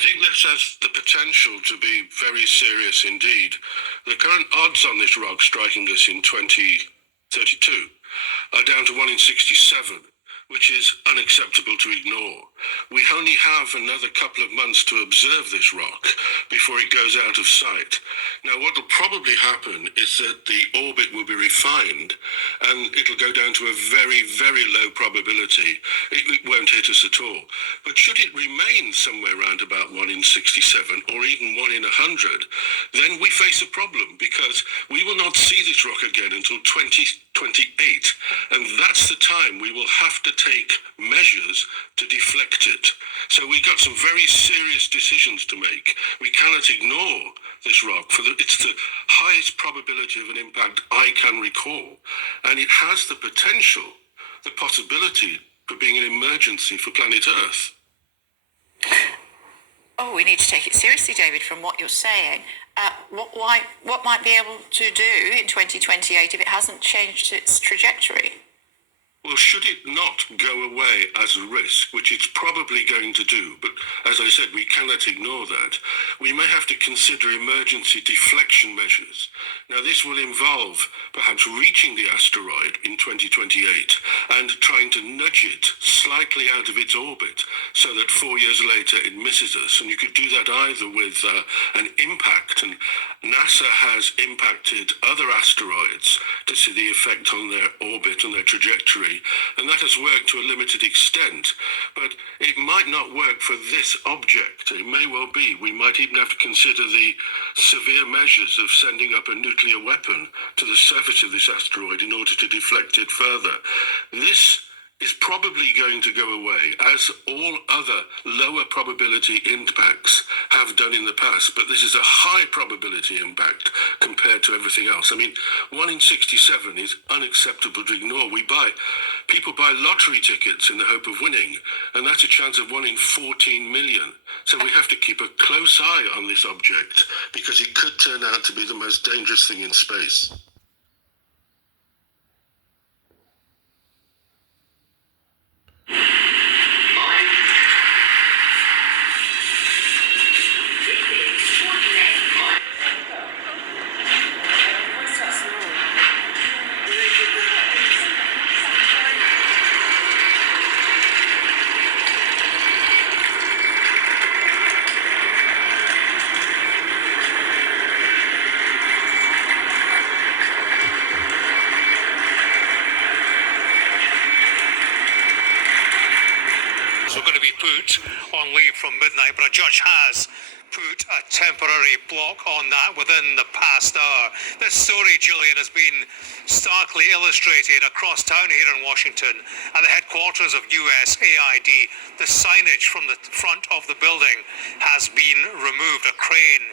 I think this has the potential to be very serious indeed. The current odds on this rock striking us in 2032 are down to 1 in 67, which is unacceptable to ignore. We only have another couple of months to observe this rock before it goes out of sight. Now, what will probably happen is that the orbit will be refined and it'll go down to a very, very low probability. It won't hit us at all. But should it remain somewhere around about 1 in 67 or even 1 in 100, then we face a problem because we will not see this rock again until 2028. And that's the time we will have to take measures to deflect it. So we've got some very serious decisions to make. We cannot ignore this rock. It's the highest probability of an impact I can recall. And it has the potential, the possibility for being an emergency for planet Earth. Oh, we need to take it seriously, David, from what you're saying. What might be able to do in 2028 if it hasn't changed its trajectory? Well, should it not go away as a risk, which it's probably going to do, but as I said, we cannot ignore that, we may have to consider emergency deflection measures. Now, this will involve perhaps reaching the asteroid in 2028 and trying to nudge it slightly out of its orbit so that 4 years later it misses us. And you could do that either with an impact, and NASA has impacted other asteroids to see the effect on their orbit and their trajectory. And that has worked to a limited extent, but it might not work for this object. It may well be. We might even have to consider the severe measures of sending up a nuclear weapon to the surface of this asteroid in order to deflect it further. This is probably going to go away, as all other lower probability impacts have done in the past, but this is a high probability impact compared to everything else. I mean, 1 in 67 is unacceptable to ignore. People buy lottery tickets in the hope of winning, and that's a chance of 1 in 14 million. So we have to keep a close eye on this object, because it could turn out to be the most dangerous thing in space. Put on leave from midnight, but a judge has put a temporary block on that within the past hour. This story, Julian, has been starkly illustrated across town here in Washington at the headquarters of USAID. The signage from the front of the building has been removed. A crane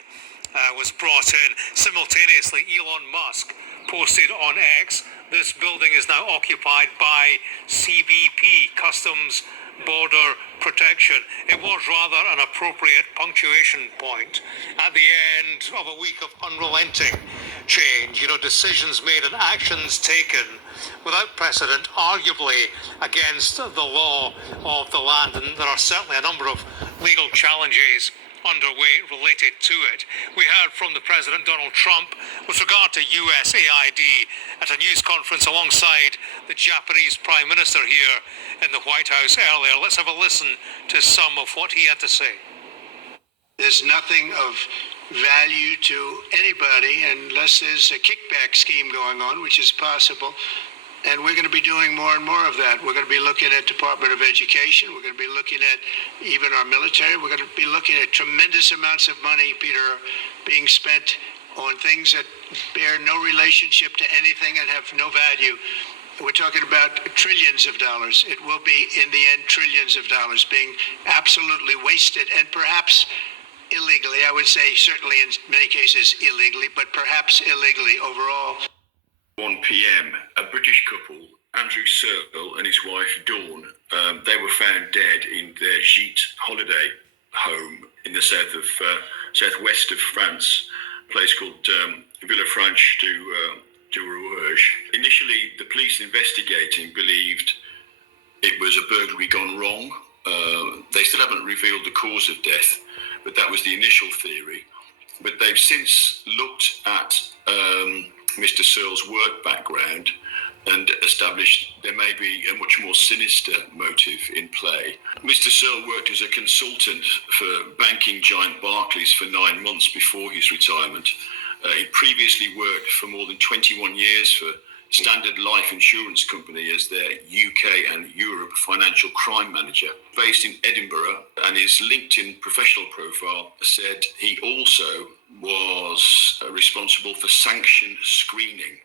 was brought in. Simultaneously, Elon Musk posted on X, this building is now occupied by CBP, Customs Border Protection. It was rather an appropriate punctuation point at the end of a week of unrelenting change. Decisions made and actions taken without precedent, arguably against the law of the land. And there are certainly a number of legal challenges underway related to it. We heard from the President, Donald Trump, with regard to USAID at a news conference alongside the Japanese Prime Minister here in the White House earlier. Let's have a listen to some of what he had to say. There's nothing of value to anybody unless there's a kickback scheme going on, which is possible. And we're going to be doing more and more of that. We're going to be looking at Department of Education. We're going to be looking at even our military. We're going to be looking at tremendous amounts of money, Peter, being spent on things that bear no relationship to anything and have no value. We're talking about trillions of dollars. It will be, in the end, trillions of dollars being absolutely wasted, and perhaps illegally. I would say certainly in many cases illegally, but perhaps illegally overall. 1 p.m, a British couple, Andrew Searle and his wife Dawn, they were found dead in their Gite holiday home in the southwest of France, a place called Villefranche du Rouge. Initially, the police investigating believed it was a burglary gone wrong. They still haven't revealed the cause of death, but that was the initial theory. But they've since looked at Mr. Searle's work background and established there may be a much more sinister motive in play. Mr. Searle worked as a consultant for banking giant Barclays for 9 months before his retirement. He previously worked for more than 21 years for Standard Life Insurance Company as their UK and Europe financial crime manager, based in Edinburgh, and his LinkedIn professional profile said he also was responsible for sanction screening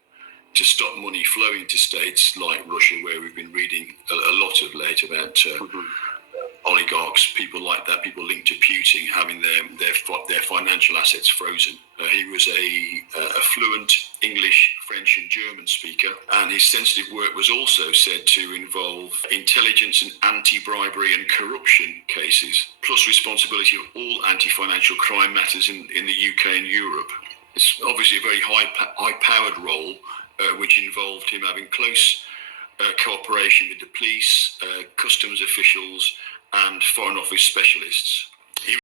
to stop money flowing to states like Russia, where we've been reading a lot of late about oligarchs, people like that, people linked to Putin having their financial assets frozen. He was a fluent English, French and German speaker, and his sensitive work was also said to involve intelligence and anti-bribery and corruption cases, plus responsibility of all anti-financial crime matters in the UK and Europe. It's obviously a very high-powered role, which involved him having close cooperation with the police, customs officials and Foreign Office specialists.